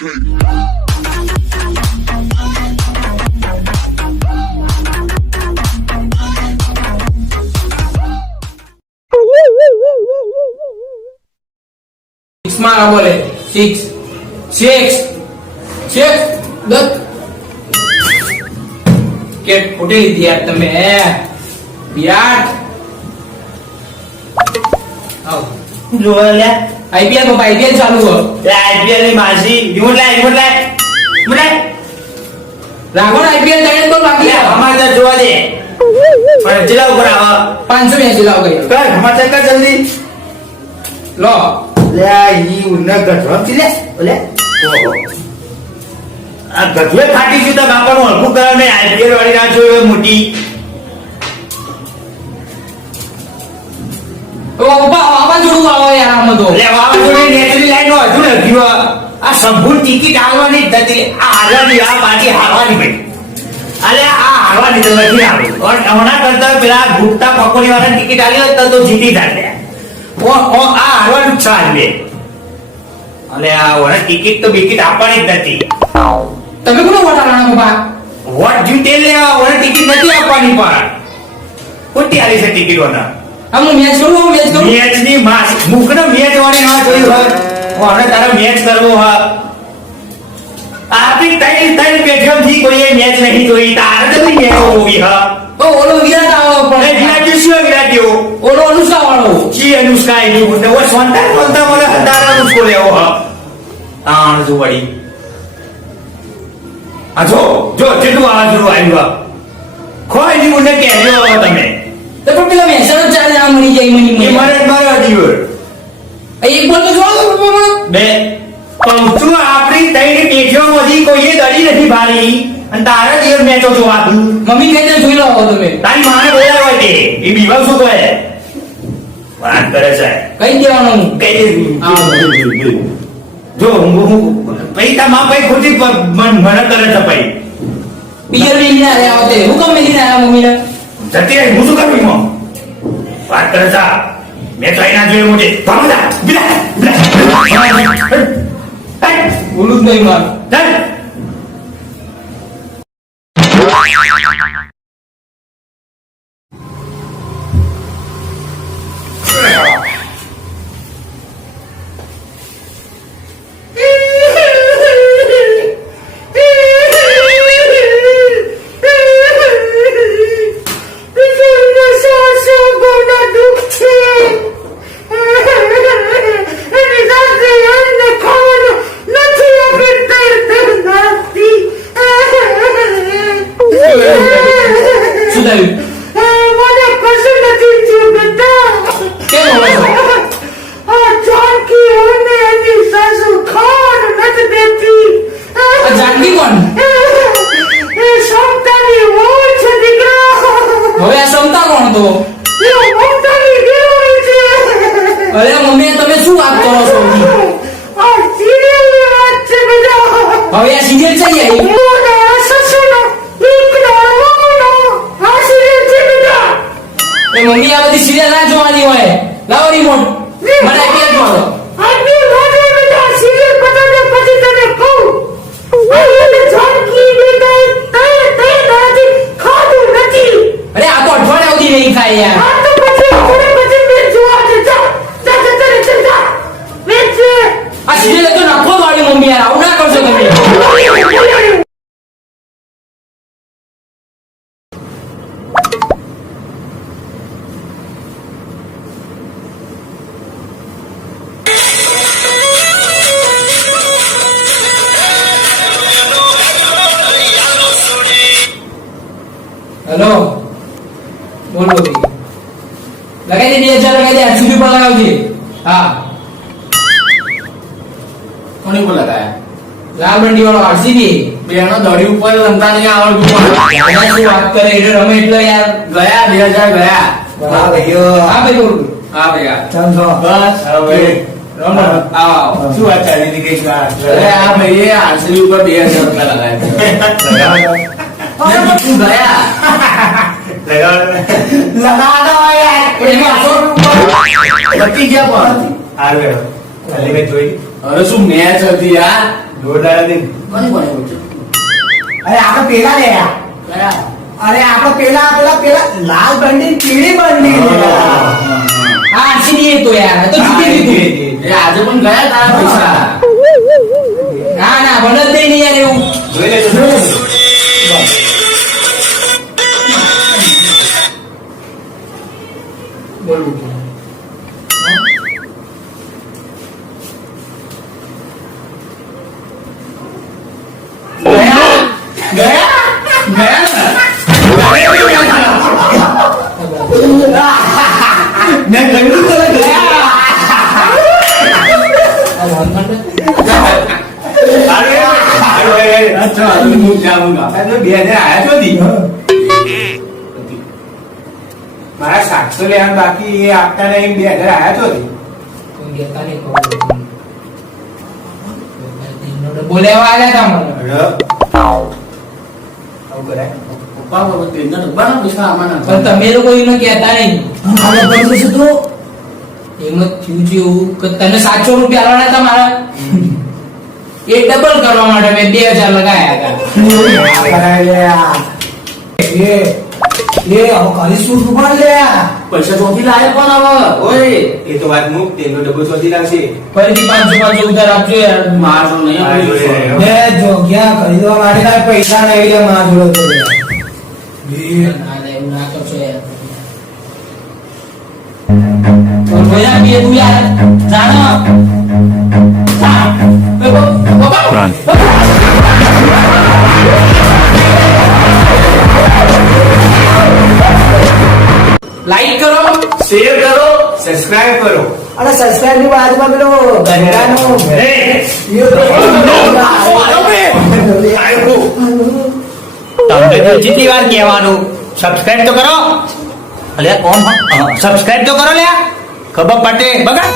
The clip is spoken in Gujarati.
મારા બોલે 6 દત્ત કે ખોટી લીધી યાર તમે વિરાટ આવ જો લે આઈપીએલ બાપા આઈપીએલ ચાલુ હો લે આઈપીએલ ની માસી રિમોટ લાય રાખો આઈપીએલ તને તો બાકી અમાર તો જોવા દે પણ ચલાવ ઉપર આવ 580 લાવ ગઈ કર અમાર તો કર જલ્દી લો લે ઈ ઉન્ના ગઢવાથી લે ઓલે આ ગઢવે ફાટી ગયું તો બાપાનું હલકું કરો ને આઈપીએલ વાળી ના જોયો મોટી ઓ બાપા આવા જોડું આવો યાર આમ તો લે વાવાઝોડી નેચરલી લાઈન નો હજુ લખ્યું આ સંપૂર્ણ ટિકિટ આવવાની જ નથી આ હારવાની આ પાર્ટી હારવાની ભાઈ અલે આ હારવાની તો નથી આવી હમણાં કરતા પેલા ગુપ્તા પકોડી વાળા ટિકિટ આલી હોત તો જીતી જાતે ઓ આ હારવાનું જ છે આજે અલે આ ઓને ટિકિટ તો બિકિટ આપવાની જ નથી તમે કોનો વોટ આલવાના બાપા વોટ જીતે લે ઓને ટિકિટ નથી આપવાની પણ કોટી આલી છે ટિકિટ ઓના હું મેચ કરું મેચ ની માસ મુકનો મેચ વાળી ના જોયું હોય ઓને તારા મેચ કરવો હ આપી તઈ બેઠો થી કોઈ મેચ નહીં જોઈ તારે તો મેચ હોવી હ તો ઓલો વિરાટ આવો પણ એ વિરાટ શું વિરાટ યો ઓલો અનુષ્કા વાળો જી અનુષ્કા એની બોલતે ઓ સ્વંતા મને હતારા અનુષ્કો લેવો હ તાણ જો વળી આ જો કેટલું આવાજ આવ્યું ખોઈ ની મને કહેજો તમે તો પણ પેલા મેસેજ ચાર જણા મરી જાય મની એ મારે દીવર એક બોલ તો જોડો બે પંચુ આપણી તઈની પેઢીઓમાંથી કોઈએ દડી નથી ભારી અને તારા દિવસ મેચો જોવાતું મમ્મી કઈ જોઈ લો તમે તારી માને બોલાવે તે એ બીવાવ શું કહે વાત કરે છે કઈ દેવાનું કઈ દે જો હું પૈસા માં પૈ ખોટી મને કરે છે પૈ પિયર મેલી ના રહ્યા હોતે હું કમ મેલી ના આયા મમ્મીને જતી રહી હું શું કરું એમાં વાત કરે છે મેં તો એના જોયે મોટે ભાવલા બિલા બોલું જ નહીં માર ચાલ અરે મમ્મી તમે શું વાત કરો છો આ સિરિયલ ની વાત છે બધા હવે આ સિરિયલ છે યાર એ મમ્મી આ બધી સિરિયલ ના જોવાની હોય લાવો રિમોટ મને આઈપીએલ જોવો આઈપીએલ જોવો બેટા સિરિયલ બતાને પછી તને કહું આઈપીએલ જાનકી બેટા તે નથી ખાધું નથી અરે આ તો અઠવાડિયા સુધી નહીં ખાય યાર આ તો પછી મેચ જોવા છે જા આ સિરિયલ તો નાખો વાળી મમ્મી યાર આવું ના કરશો તમે હેલો બોલો લગાઈ દે 2000 લગાઈ દે 80 રૂપિયા લગાવજે હા કોની પર લગાયા લાલ બંડી વાળો આરસીબી બેનો દડી ઉપર રમતા નહીં આવડતું પણ શું વાત કરે એટલે રમે એટલે યાર ગયા 2000 ગયા હા ભાઈઓ હા ભાઈ બોલ હા ભૈયા ચાલ છો બસ હવે રમ આવ શું વાત ચાલી હતી કઈ વાત અરે આ ભાઈએ આરસીબી ઉપર 2000 રૂપિયા લગાયા તું ગયા લગાડો યાર એમાં 100 રૂપિયા લકી ગયા પણ આરે ખાલી મેં જોઈ અરે શું મેચ હતી યાર જોરદાર હતી. કોને કોને પૂછ્યું? અરે આપણે પેલા લે કયા? અરે આપણે પેલા લાલ બંડી પીળી બંડી આ આરસીબી તો યાર આ તો જીતી લીધું. એ આજે પણ ગયા તારા પૈસા. ના ના ભલે જ નહીં યાર એવું. જોઈ લેજો. બોલું મેં કહ્યું તો ગયા. અરે અચ્છા હું જાઉંગા. તો 2000 આયા છો દી. મારા 700 લેવાનું બાકી એ આપતા નહીં 2000 આયા છો દી. બોલેવા આવ્યા હતા મને. આવું કરાય. પપ્પા બોલો તેના ડબ્બાના પૈસા આમાં પણ તમે લોકો એનો કહેતા નહીં. આગળ બંધ શું તો એમ જ થયું છે એવું કે તને 700 રૂપિયા આલવાના હતા મારા એ ડબલ કરવા માટે મેં 2000 લગાયા હતા. કરાય લે એ હવે કરી શું દુકાન લે પૈસા ચોથી લાયા પણ હવે ઓય એ તો વાત મુક તેનો ડબ્બો શોધી લાવશે. ફરીથી 500 ઉધાર આપજો યાર મારો નહીં મારા જોડે આપજો. નહીં. લે જોગ્યા ખરીદવા માટે તારે પૈસા નહીં લે માં જોડે તો ના, ના, એવું ના કરશો યાર. તો ભૈયા બે તું યાર જાણો જા. એ બાબા. લાઈક કરો શેર કરો, સબસ્ક્રાઇબ કરો. અને સબસ્ક્રાઇબ ની બાજુમાં પેલો ઘંટાનો એ તમને તો જેટલી વાર કહેવાનું સબસ્ક્રાઇબ તો કરો. અલ્યા કોણ સબસ્ક્રાઇબ તો કરો લ્યા ખબર પડે બગા.